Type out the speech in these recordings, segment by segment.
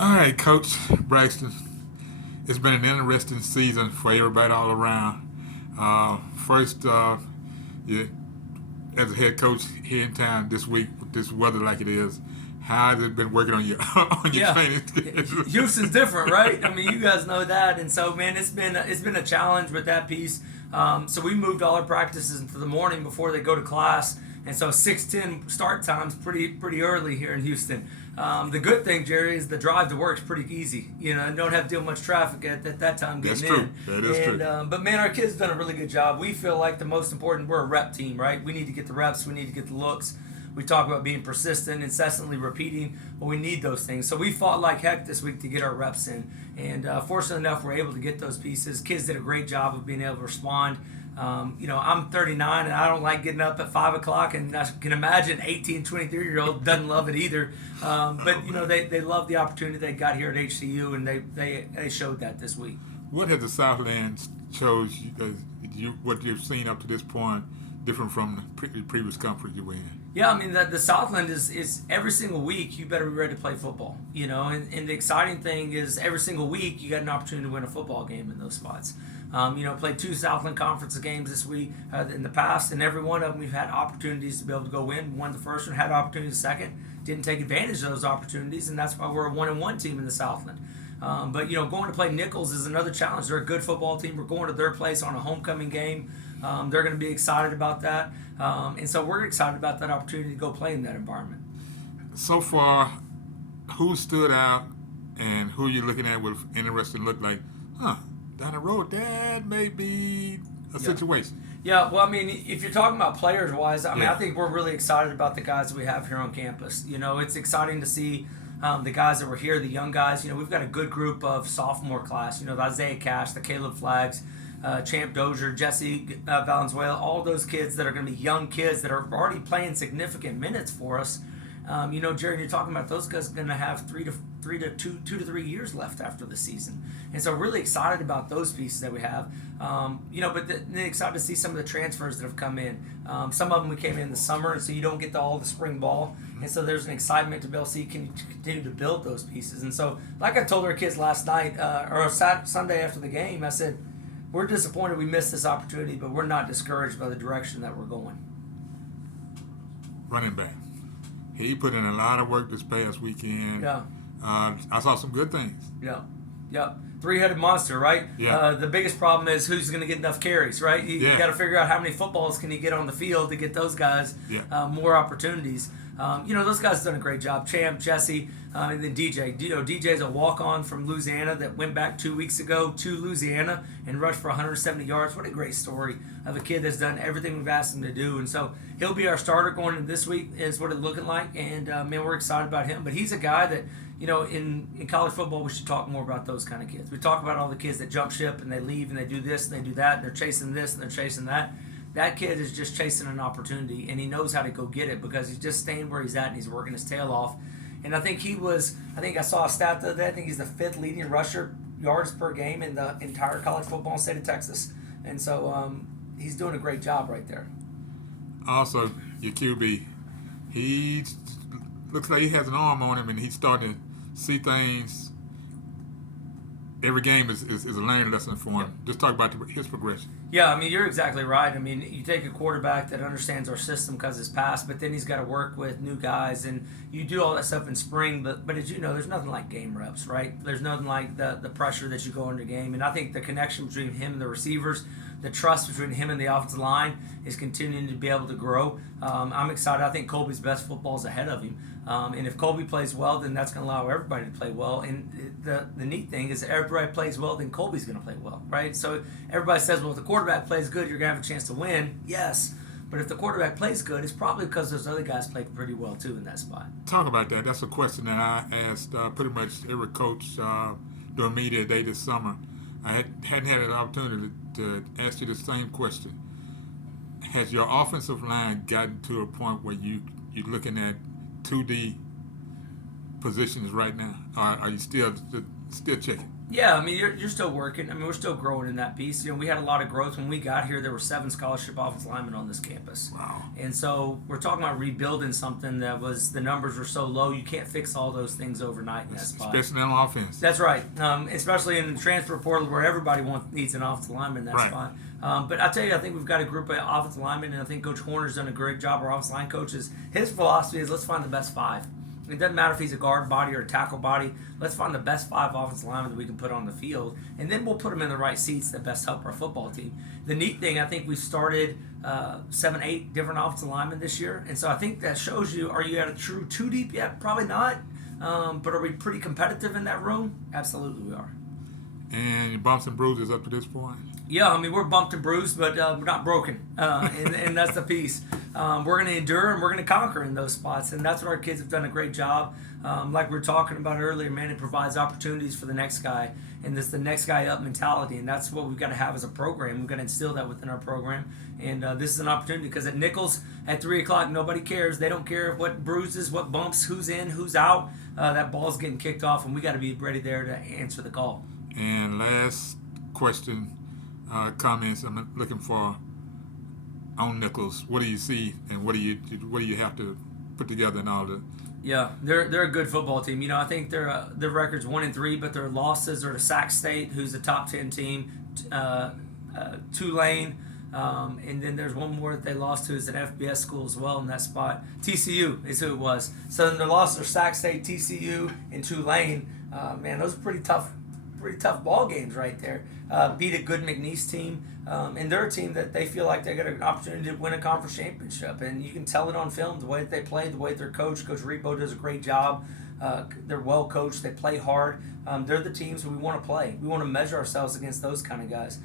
All right, Coach Braxton. It's been an interesting season for everybody all around. First, yeah, as a head coach here in town this week with this weather like it is, how has it been working on your on your Yeah, training schedule? Houston's different, right? I mean, you guys know that, and so man, it's been a challenge with that piece. So we moved all our practices into the morning before they go to class, and so 6:10 start time's pretty early here in Houston. The good thing, Jerry, is the drive to work's pretty easy. You know, and don't have to deal much traffic at that time That's getting true. in. That is And true. but man, our kids done a really good job. We feel like the most important. We're a rep team, right? We need to get the reps. We need to get the looks. We talk about being persistent, incessantly repeating, but we need those things. So we fought like heck this week to get our reps in, and fortunately enough, we're able to get those pieces. Kids did a great job of being able to respond. I'm 39 and I don't like getting up at 5 o'clock, and I can imagine 18, 23-year-old doesn't love it either. But they love the opportunity they got here at HCU, and they showed that this week. What has the Southland chose what you've seen up to this point different from the previous conference you were in? Yeah, I mean the Southland is every single week you better be ready to play football, and the exciting thing is every single week you got an opportunity to win a football game in those spots. Played two Southland Conference games this week in the past, and every one of them we've had opportunities to be able to go win. Won the first one, had opportunity the second, didn't take advantage of those opportunities, and that's why we're a 1-1 team in the Southland. But going to play Nichols is another challenge. They're a good football team. We're going to their place on a homecoming game. They're going to be excited about that, and so we're excited about that opportunity to go play in that environment. So far, who stood out and who you're looking at with interesting look like, down the road, that may be a Yeah. situation. Yeah, well, I mean, if you're talking about players wise, I mean, Yeah. I think we're really excited about the guys that we have here on campus. It's exciting to see the guys that were here, the young guys. We've got a good group of sophomore class. The Isaiah Cash, the Caleb Flags, Champ Dozier, Jesse Valenzuela, all those kids that are going to be young kids that are already playing significant minutes for us. Jerry, you're talking about those guys are going to have 2 to 3 years left after the season, and so really excited about those pieces that we have. But then excited to see some of the transfers that have come in. Some of them we came in the summer, and so you don't get all the spring ball, and so there's an excitement to be able to see can you continue to build those pieces. And so, like I told our kids last night Sunday after the game, I said we're disappointed we missed this opportunity, but we're not discouraged by the direction that we're going. Running back. He put in a lot of work this past weekend. Yeah. I saw some good things. Yeah, yeah. Three-headed monster, right? Yeah. The biggest problem is who's going to get enough carries, right? You Yeah. got to figure out how many footballs can you get on the field to get those guys Yeah. more opportunities. Those guys have done a great job. Champ, Jesse, and then DJ. DJ's a walk-on from Louisiana that went back 2 weeks ago to Louisiana and rushed for 170 yards. What a great story of a kid that's done everything we've asked him to do. And so he'll be our starter going into this week is what it's looking like. And, man, we're excited about him. But he's a guy that, in college football, we should talk more about those kind of kids. We talk about all the kids that jump ship and they leave and they do this and they do that and they're chasing this and they're chasing that. That kid is just chasing an opportunity, and he knows how to go get it because he's just staying where he's at and he's working his tail off. And I think I saw a stat the other day, I think he's the 5th leading rusher yards per game in the entire college football state of Texas. And so he's doing a great job right there. Also, your QB, he looks like he has an arm on him, and he's starting to see things. Every game is a learning lesson for him. Yeah. Just talk about his progression. Yeah, I mean, you're exactly right. I mean, you take a quarterback that understands our system because it's past, but then he's got to work with new guys, and you do all that stuff in spring, but as you know, there's nothing like game reps, right? There's nothing like the pressure that you go into a game, and I think the connection between him and the receivers, the trust between him and the offensive line is continuing to be able to grow. I'm excited. I think Colby's best football is ahead of him. And if Colby plays well, then that's going to allow everybody to play well. And the neat thing is, if everybody plays well, then Colby's going to play well, right? So everybody says, well, if the quarterback plays good, you're going to have a chance to win. Yes. But if the quarterback plays good, it's probably because those other guys played pretty well, too, in that spot. Talk about that. That's a question that I asked pretty much every coach during media day this summer. I hadn't had an opportunity to ask you the same question. Has your offensive line gotten to a point where you're looking at 2D positions right now? Or are you still checking? Yeah, I mean, you're still working. I mean, we're still growing in that piece. We had a lot of growth when we got here. There were 7 scholarship offensive linemen on this campus. Wow. And so we're talking about rebuilding something that was, the numbers were so low, you can't fix all those things overnight in that spot. Especially on offense. That's right. Especially in the transfer portal where everybody needs an offensive lineman in that Right. spot. But I tell you, I think we've got a group of offensive linemen, and I think Coach Horner's done a great job. Our offensive line coach his philosophy is let's find the best 5. It doesn't matter if he's a guard body or a tackle body. Let's find the best 5 offensive linemen that we can put on the field, and then we'll put them in the right seats that best help our football team. The neat thing, I think we started 7, 8 different offensive linemen this year, and so I think that shows you, are you at a true 2 deep yet? Probably not, but are we pretty competitive in that room? Absolutely we are. And your bumps and bruises up to this point? Yeah, I mean, we're bumped and bruised, but we're not broken, and that's the piece. We're going to endure and we're going to conquer in those spots, and that's what our kids have done a great job. Like we were talking about earlier, man, it provides opportunities for the next guy, and this the next guy up mentality, and that's what we've got to have as a program. We've got to instill that within our program, and this is an opportunity because at Nichols at 3 o'clock, nobody cares. They don't care what bruises, what bumps, who's in, who's out. That ball's getting kicked off, and we got to be ready there to answer the call. And last question, comments I'm looking for on Nichols. What do you see, and what do you have to put together in all the? Yeah, they're a good football team. I think their record's 1-3, but their losses are to Sac State, who's a top 10 team, Tulane, and then there's one more that they lost to is an FBS school as well in that spot. TCU is who it was. So then their losses are Sac State, TCU, and Tulane. Man, those are pretty tough ball games right there. Beat a good McNeese team, and they're a team that they feel like they got an opportunity to win a conference championship, and you can tell it on film, the way that they play, the way they're coached. Coach Rebo does a great job. They're well coached. They play hard. They're the teams we want to play. We want to measure ourselves against those kind of guys.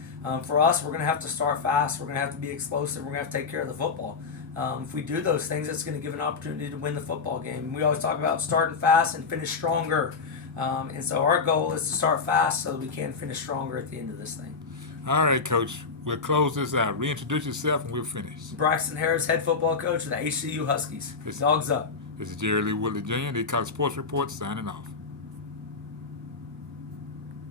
For us, we're going to have to start fast. We're going to have to be explosive. We're going to have to take care of the football. If we do those things, it's going to give an opportunity to win the football game. We always talk about starting fast and finish stronger. And so our goal is to start fast so that we can finish stronger at the end of this thing. All right, Coach. We'll close this out. Reintroduce yourself, and we'll finish. Braxton Harris, head football coach of the HCU Huskies. Dogs up. This is Jerry Lee Woodley Jr., the College Sports Report, signing off.